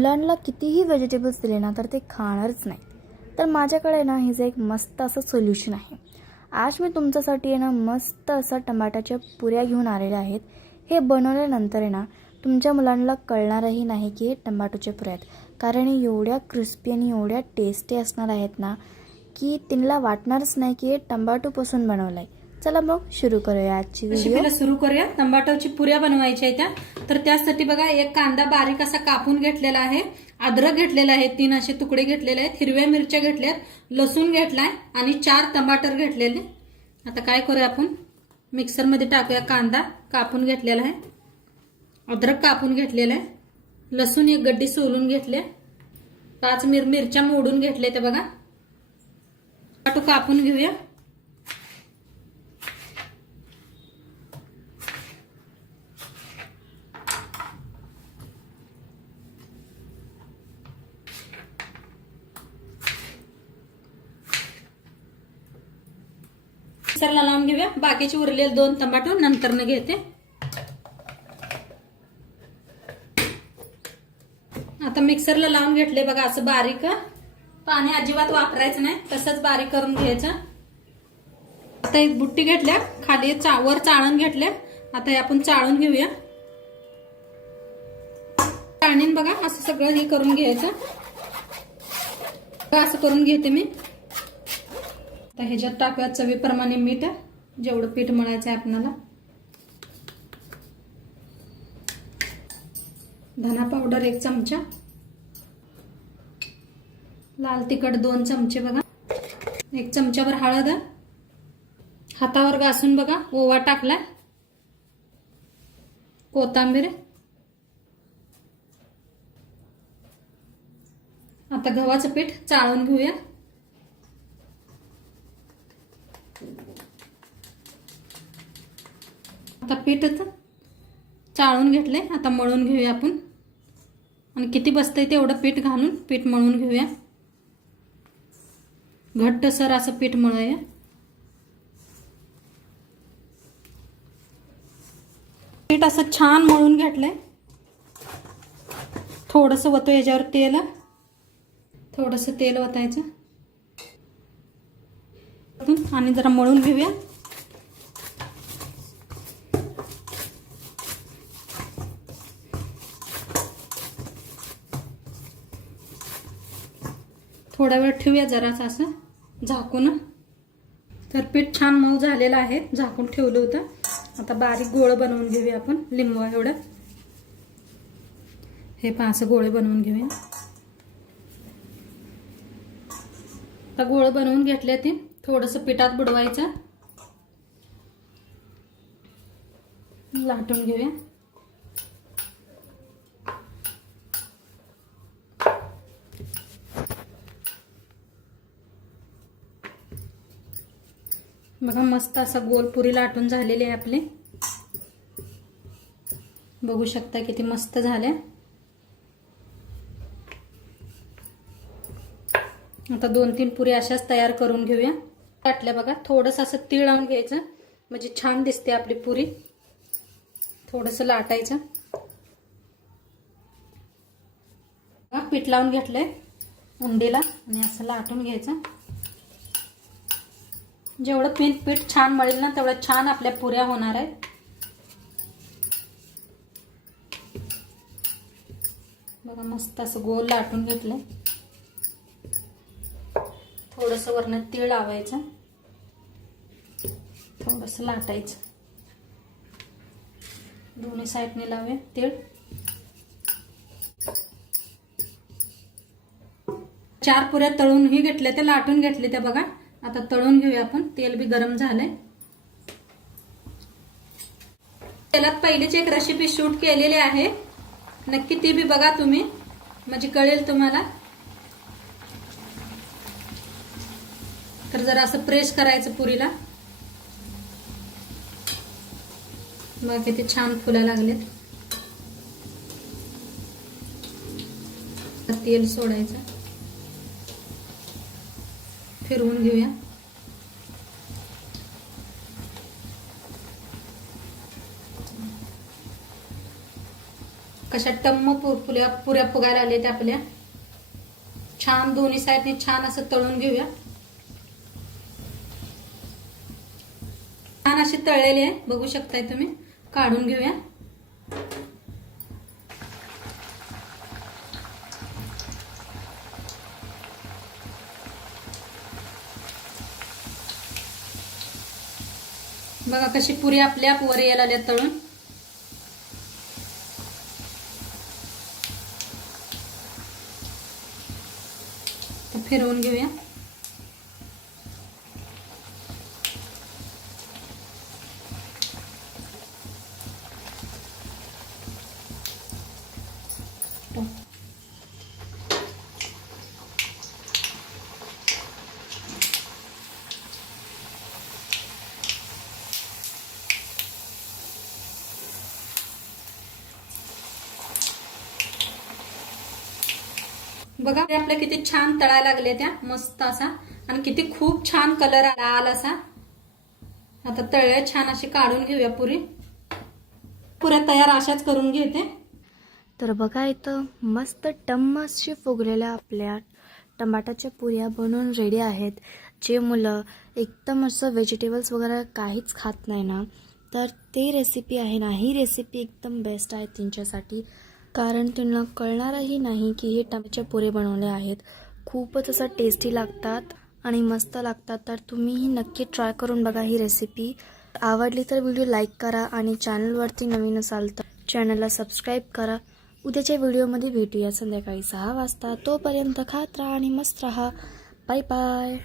मुलांना कितीही व्हेजिटेबल्स दिले ना तर ते खाणारच नाही. तर माझ्याकडे ना हिचं एक मस्त असं सोल्युशन आहे. आज मी तुमच्यासाठी आहे ना मस्त असं टमाट्याच्या पुऱ्या घेऊन आलेल्या आहेत. हे बनवल्यानंतर आहे ना तुमच्या मुलांना कळणारही नाही की हे टमाटोच्या पुऱ्या आहेत. कारण एवढ्या क्रिस्पी आणि एवढ्या टेस्टी असणार आहेत ना की त्यांना वाटणारच नाही की हे टमाटोपासून बनवलं आहे चला मग सुरू करूया आजची व्हिडिओ रेसिपीला सुरू करूया? टमाटोची पुऱ्या बनवायच्या आहेत त्या. तर त्यासाठी बघा एक कांदा बारीक असा कापून घेतलेला आहे. अद्रक घेतलेला आहे तीन असे तुकडे घेतलेले आहेत हिरव्या मिरच्या घेतल्यात लसूण घेतलाय आणि चार टमाटर घेतलेले. आता काय करूया आपण? मिक्सरमध्ये टाकूया कांदा कापून घेतलेला आहे. अद्रक कापून घेतलेला आहे. लसूण एक गड्डी सोलून घेतले. पाच मिर मिरच्या मोडून घेतले ते बघा. टमाटो कापून घेऊया. मिक्सरला लावून घेऊया. बाकीचे उरलेले दोन टमाटो नंतर न घेते. आता मिक्सरला लावून घेतले बघा असं बारीक. पाणी अजिबात वापरायचं नाही तसंच बारीक करून घ्यायचं. आता एक बुट्टी घेतल्या खाली चा वर चाळण घेतल्या. आता आपण चाळून घेऊया. चाळणीन बघा असं सगळं हे करून घ्यायचं. असं करून घेते मी. आता ह्याच्यात टाकूया चवीप्रमाणे मीठ जेवढं पीठ मळायचं आहे आपणाला. धना पावडर एक चमचा. लाल तिखट दोन चमचे बघा. एक चमच्यावर हळद. हातावर घासून बघा ओवा टाकलाय. कोथांबीर. आता गव्हाचं पीठ चाळून घेऊया. आता पीठच चाळून घेतलंय. आता मळून घेऊया आपण. आणि किती बसतंय तेवढं पीठ घालून पीठ मळून घेऊया. घट्ट सर असं पीठ मळूया. पीठ असं छान मळून घेतलंय. थोडंसं वतो याच्यावर तेल. थोडंसं तेल वतायचं. आणि जरा मळून घेऊया. थोडा वेळ ठेवूया जरासं असं झाकून. तर पीठ छान मऊ झालेलं आहे झाकून ठेवलं होतं. आता बारीक गोळं बनवून घेऊया आपण लिंबू एवढं. हे पहा असं गोळे बनवून घेऊया. आता गोळं बनवून घेतले ते. थोडंसं पिठात बुडवायचं. लाटून घेऊया. बघा मस्त असा गोल पुरी लाटून झालेली आहे आपली. बघू शकता किती मस्त झाल्या. आता दोन तीन पुरी अशाच तयार करून घेऊया. लाटल्या बघा थोडंसं असं तीळ लावून घ्यायचं. म्हणजे छान दिसते आपली पुरी. थोडंसं लाटायचं. पीठ लावून घेतलंय उंडीला आणि असं लाटून घ्यायचं. जेवढं पीठ पीठ छान मळेल ना तेवढं छान आपल्या पुऱ्या होणार आहेत. बघा मस्त असं गोल लाटून घेतलंय. थोडस वरनं तीळ लावायचं. बस लाटायचं. दोन्ही साईडने लावूया तीळ. चार पुऱ्या तळूनही घेतल्या त्या लाटून घेतल्या त्या बघा. आता तळून घेऊया आपण. तेल बी गरम झालंय. तेलात पहिलीच एक रेसिपी शूट केलेली आहे. नक्की ती बी बघा तुम्ही. म्हणजे कळेल तुम्हाला. तर जरा असं प्रेस करायचं पुरीला. मग किती छान फुलं लागलेत. तेल सोडायचं. फिरवून घेऊया. कशा टम्म फुल्या पुऱ्या पुऱ्या फुगायला आल्या त्या आपल्या. छान दोन्ही साईडने छान असं तळून घेऊया. छान अशी तळलेली आहे बघू शकताय तुम्ही. काढून घेऊया. बघा कशी पुरी आपल्या वर यायला आल्या तळून. फिरवून घेऊया. बघा आपल्या किती छान तळायला लागले त्या मस्त असा. आणि किती खूप छान कलर आला आला असा. आता तळ्या छान अशी काढून घेऊया पुरी. पुऱ्या तयार अशाच करून घेते. तर बघा इथं मस्त टम्म अशी फुगलेल्या आपल्या टमाटाच्या पुऱ्या बनवून रेडी आहेत. जे मुलं एकदम असं व्हेजिटेबल्स वगैरे काहीच खात नाही ना तर ते रेसिपी आहे ना ही रेसिपी एकदम बेस्ट आहे त्यांच्यासाठी कारण त्यांना कळणारही नाही की हे टमाटचे पुरे बनवले आहेत. खूपच असं टेस्टी लागतात आणि मस्त लागतात. तर तुम्हीही नक्की ट्राय करून बघा ही रेसिपी आवडली तर व्हिडिओ लाईक करा आणि चॅनलवरती नवीन असाल तर चॅनलला सबस्क्राईब करा. उद्याच्या व्हिडिओमध्ये भेटूया संध्याकाळी सहा वाजता. तोपर्यंत खात राहा आणि मस्त राहा. Bye bye